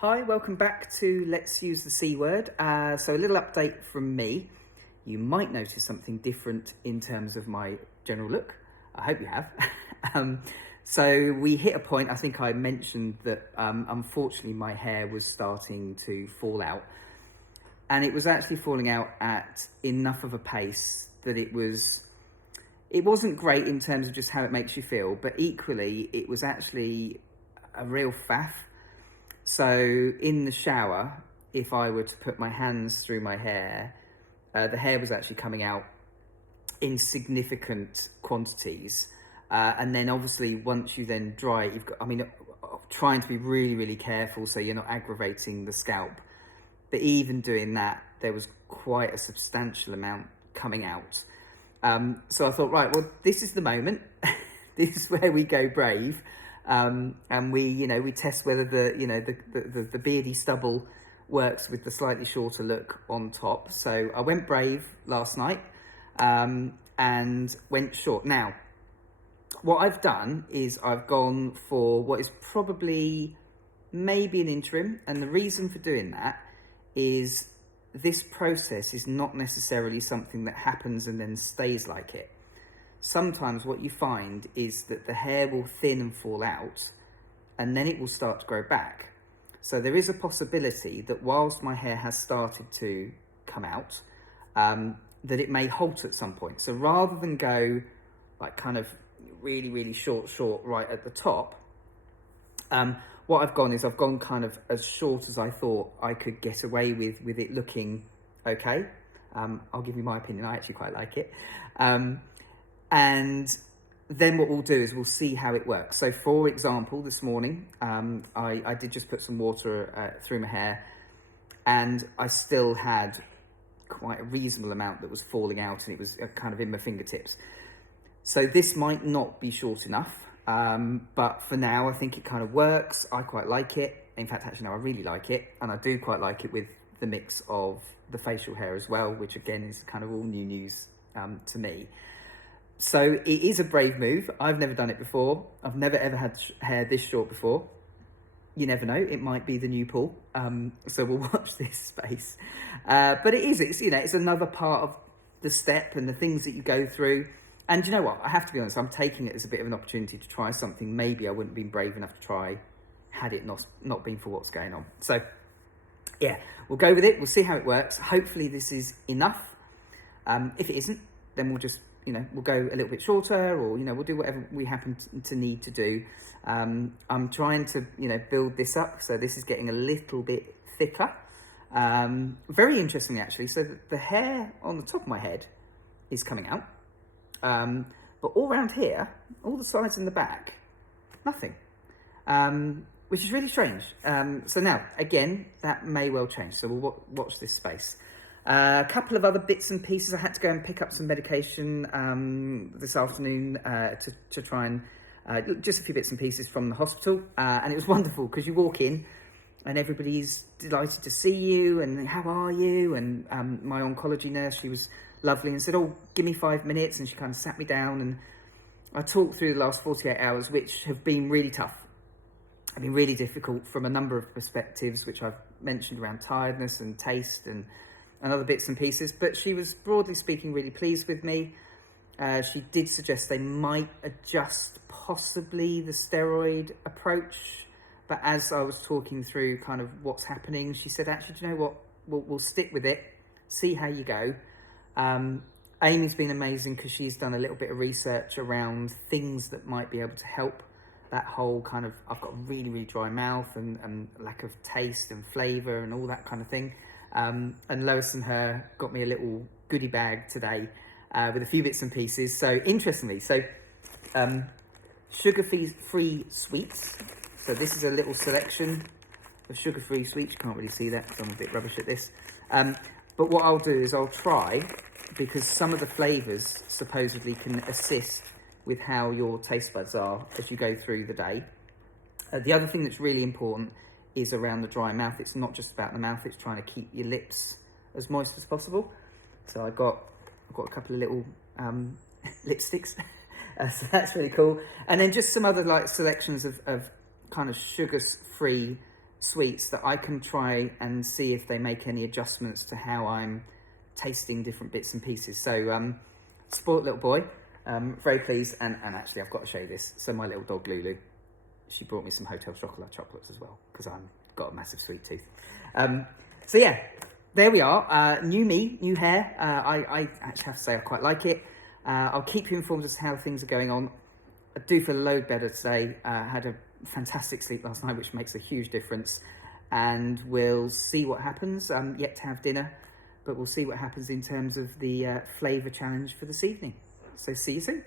Hi, welcome back to Let's Use the C Word. So a little update from me. You might notice something different in terms of my general look. I hope you have. um, so we hit a point, I think I mentioned that unfortunately my hair was starting to fall out. And it was actually falling out at enough of a pace that it wasn't great in terms of just how it makes you feel, but equally it was actually a real faff. So in the shower, if I were to put my hands through my hair, the hair was actually coming out in significant quantities. And then obviously once you then dry it, trying to be really, really careful so you're not aggravating the scalp. But even doing that, there was quite a substantial amount coming out. So I thought, right, well, this is the moment. This is where we go brave. And we test whether the beardy stubble works with the slightly shorter look on top. So I went brave last night and went short. Now, what I've done is I've gone for what is probably maybe an interim. And the reason for doing that is this process is not necessarily something that happens and then stays like it. Sometimes what you find is that the hair will thin and fall out and then it will start to grow back. So there is a possibility that whilst my hair has started to come out, that it may halt at some point. So rather than go like kind of really, really short right at the top, what I've gone kind of as short as I thought I could get away with it looking okay. I'll give you my opinion. I actually quite like it. And then what we'll do is we'll see how it works. So for example, this morning, I did just put some water through my hair and I still had quite a reasonable amount that was falling out and it was kind of in my fingertips. So this might not be short enough, but for now, I think it kind of works. I quite like it. In fact, actually, no, I really like it. And I do quite like it with the mix of the facial hair as well, which again is kind of all new news to me. So it is a brave move. I've never done it before. I've never ever had hair this short before. You never know, it might be the new Paul. So we'll watch this space. But it's another part of the step and the things that you go through. And you know what? I have to be honest, I'm taking it as a bit of an opportunity to try something maybe I wouldn't have been brave enough to try had it not been for what's going on. So yeah, we'll go with it. We'll see how it works. Hopefully this is enough. If it isn't, then we'll just, we'll go a little bit shorter or, we'll do whatever we happen to need to do. I'm trying to, build this up. So this is getting a little bit thicker. Very interestingly, actually. So the hair on the top of my head is coming out. But all around here, all the sides and the back, nothing, which is really strange. So now, again, that may well change. So we'll watch this space. A couple of other bits and pieces. I had to go and pick up some medication this afternoon to try and just a few bits and pieces from the hospital. And it was wonderful because you walk in and everybody's delighted to see you and how are you? And my oncology nurse, she was lovely and said, oh, give me 5 minutes. And she kind of sat me down and I talked through the last 48 hours, which have been really tough. Have been really difficult from a number of perspectives, which I've mentioned around tiredness and taste and other bits and pieces. But she was, broadly speaking, really pleased with me. She did suggest they might adjust possibly the steroid approach. But as I was talking through kind of what's happening, she said, actually, do you know what? We'll stick with it, see how you go. Amy's been amazing because she's done a little bit of research around things that might be able to help that whole kind of, I've got a really, really dry mouth and lack of taste and flavour and all that kind of thing. And Lois and her got me a little goodie bag today with a few bits and pieces. So interestingly, sugar-free sweets. So this is a little selection of sugar-free sweets. You can't really see that because I'm a bit rubbish at this. But what I'll do is I'll try, because some of the flavours supposedly can assist with how your taste buds are as you go through the day. The other thing that's really important is around the dry mouth. It's not just about the mouth, it's trying to keep your lips as moist as possible. So I've got a couple of little lipsticks. So that's really cool. And then just some other like selections of kind of sugar-free sweets that I can try and see if they make any adjustments to how I'm tasting different bits and pieces. So spoiled little boy, very pleased. And actually I've got to show you this. So my little dog Lulu, she brought me some Hotel Chocolat chocolates as well, because I've got a massive sweet tooth. So yeah, there we are. New me, new hair. I actually have to say I quite like it. I'll keep you informed as to how things are going on. I do feel a load better today. Had a fantastic sleep last night, which makes a huge difference. And we'll see what happens. I'm yet to have dinner, but we'll see what happens in terms of the flavour challenge for this evening. So see you soon.